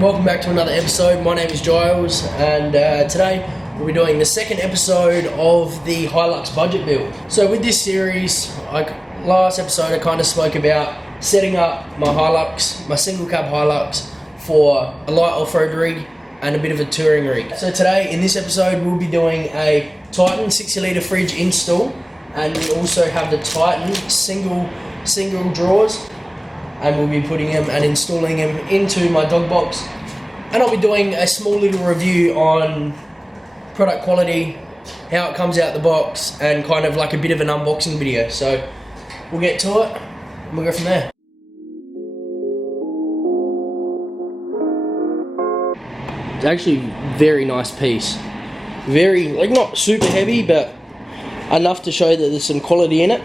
Welcome back to another episode. My name is Giles, and today we'll be doing the second episode of the Hilux budget build. So with this series, last episode I kind of spoke about setting up my Hilux, my single cab Hilux, for a light off-road rig and a bit of a touring rig. So today in this episode we'll be doing a Titan 60 litre fridge install, and we also have the Titan single drawers, and we'll be putting them and installing them into my dog box. And I'll be doing a small little review on product quality, how it comes out the box, and kind of like a bit of an unboxing video. So we'll get to it and we'll go from there. It's actually a very nice piece. Very, not super heavy, but enough to show that there's some quality in it.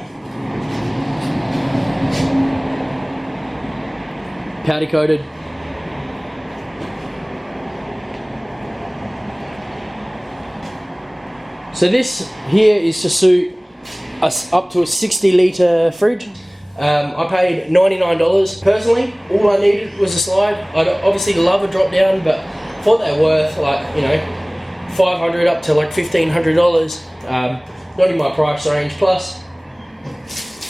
Powder coated. So this here is to suit us up to a 60 litre fridge. I paid $99. Personally, all I needed was a slide. I'd obviously love a drop down, but for what they're worth, $500 up to $1,500, not in my price range. Plus,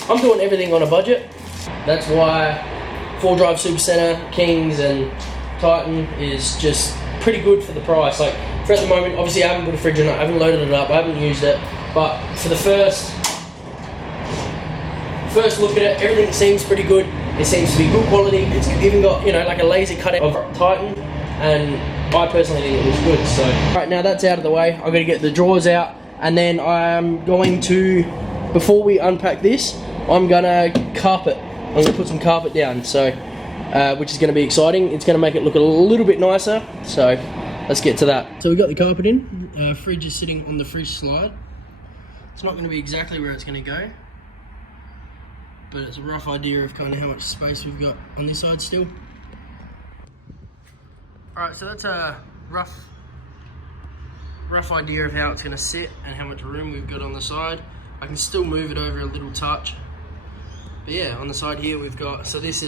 I'm doing everything on a budget. That's why 4Drive Supercenter, Kings and Titan is just pretty good for the price. For at the moment, obviously I haven't put a fridge in it, I haven't loaded it up, I haven't used it, but for the first look at it, everything seems pretty good. It seems to be good quality. It's even got, a laser cutout of Titan, and I personally think it looks good. So, right now that's out of the way, I'm going to get the drawers out, and then I'm going to, before we unpack this, I'm going to carpet. I'm going to put some carpet down, so which is going to be exciting. It's going to make it look a little bit nicer, so let's get to that. So we've got the carpet in. Fridge is sitting on the fridge slide. It's not going to be exactly where it's going to go, but it's a rough idea of kind of how much space we've got on this side still. Alright, so that's a rough idea of how it's going to sit and how much room we've got on the side. I can still move it over a little touch. But yeah, on the side here we've got, so this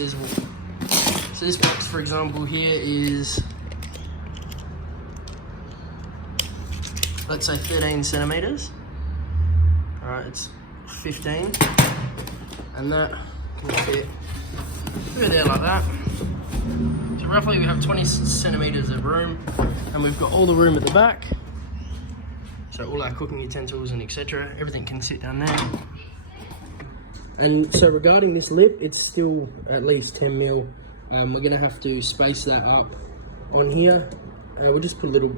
box, for example, here is, let's say 13 centimeters. Alright, it's 15, and that can fit over there like that. So roughly we have 20 centimeters of room, and we've got all the room at the back. So all our cooking utensils and etc., everything can sit down there. And so regarding this lip, it's still at least 10 mil. We're going to have to space that up on here. We'll just put a little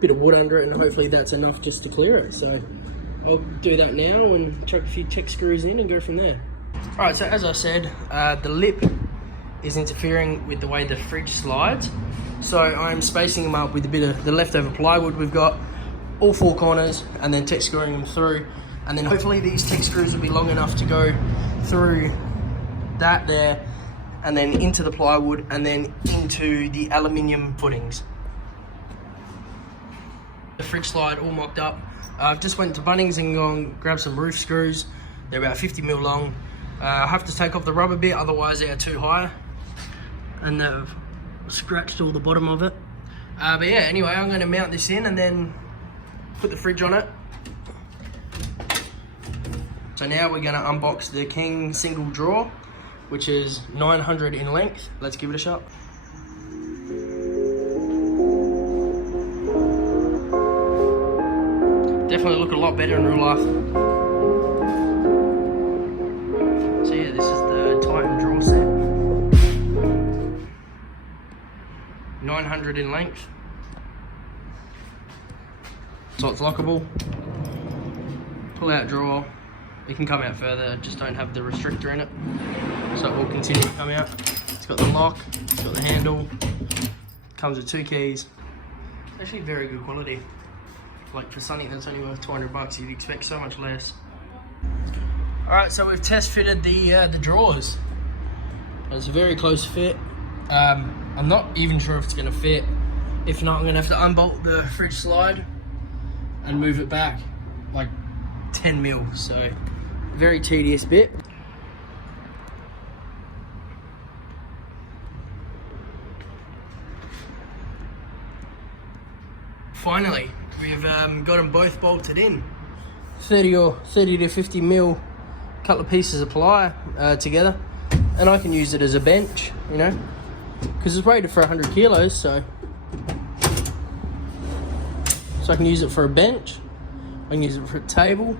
bit of wood under it, and hopefully that's enough just to clear it. So I'll do that now and chuck a few tech screws in and go from there. Alright, so as I said, the lip is interfering with the way the fridge slides. So I'm spacing them up with a bit of the leftover plywood we've got, all four corners, and then tech screwing them through. And then hopefully these tech screws will be long enough to go through that there, and then into the plywood, and then into the aluminium footings. The fridge slide all mocked up. I've just went to Bunnings and gone grab some roof screws. They're about 50 mil long. I have to take off the rubber bit, otherwise they are too high, and they've scratched all the bottom of it. But yeah, anyway, I'm going to mount this in and then put the fridge on it. So now we're going to unbox the King single drawer, which is 900 in length. Let's give it a shot. Definitely look a lot better in real life. So yeah, this is the Titan drawer set. 900 in length. So it's lockable. Pull out drawer. It can come out further, just don't have the restrictor in it, so it will continue to come out. It's got the lock, it's got the handle, comes with 2 keys. It's actually very good quality. For something that's only worth 200 bucks, you'd expect so much less. Alright, so we've test fitted the drawers. It's a very close fit. I'm not even sure if it's going to fit. If not, I'm going to have to unbolt the fridge slide and move it back 10 mil, so very tedious bit. finally, we've got them both bolted in. 30 to 50 mil, couple of pieces of ply together, and I can use it as a bench, you know, because it's rated for 100 kilos, so I can use it for a bench, I can use it for a table.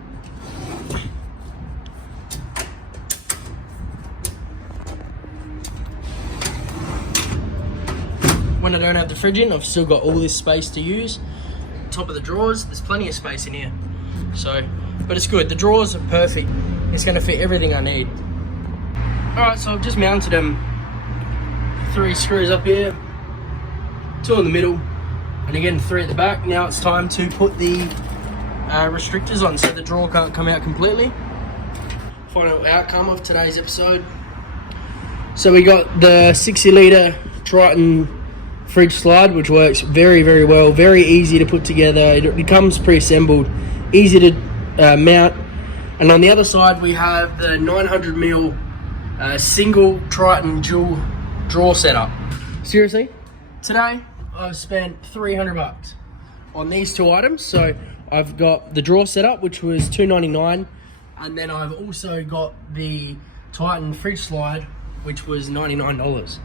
When I don't have the fridge in, I've still got all this space to use. Top of the drawers, there's plenty of space in here. So, but it's good. The drawers are perfect. It's going to fit everything I need. Alright, so I've just mounted them. 3 screws up here, 2 in the middle, and again 3 at the back. Now it's time to put the restrictors on so the drawer can't come out completely. Final outcome of today's episode. So we got the 60 litre Triton fridge slide, which works very, very well. Very easy to put together. It comes pre-assembled, easy to mount. And on the other side, we have the 900mm single Triton dual drawer setup. Seriously, today I've spent $300 on these 2 items. So I've got the drawer setup, which was $299, and then I've also got the Titan fridge slide, which was $99.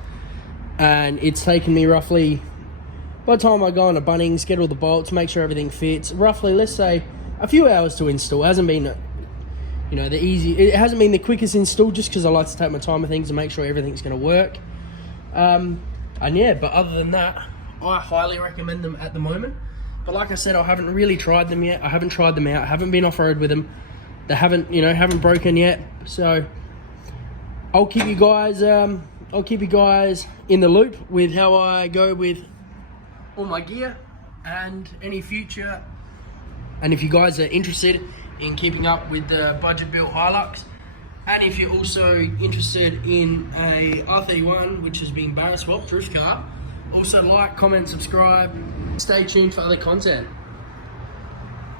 And it's taken me roughly, by the time I go on to Bunnings, get all the bolts, make sure everything fits, roughly, let's say, a few hours to install. It hasn't been, you know, it hasn't been the quickest install, just because I like to take my time with things and make sure everything's going to work. And yeah, but other than that, I highly recommend them at the moment. But like I said, I haven't really tried them yet. I haven't tried them out. I haven't been off-road with them. They haven't broken yet. So I'll keep you guys in the loop with how I go with all my gear and any future. And if you guys are interested in keeping up with the budget built Hilux, and if you're also interested in a R31, which has been barrel swap drift car, also like, comment, subscribe, stay tuned for other content.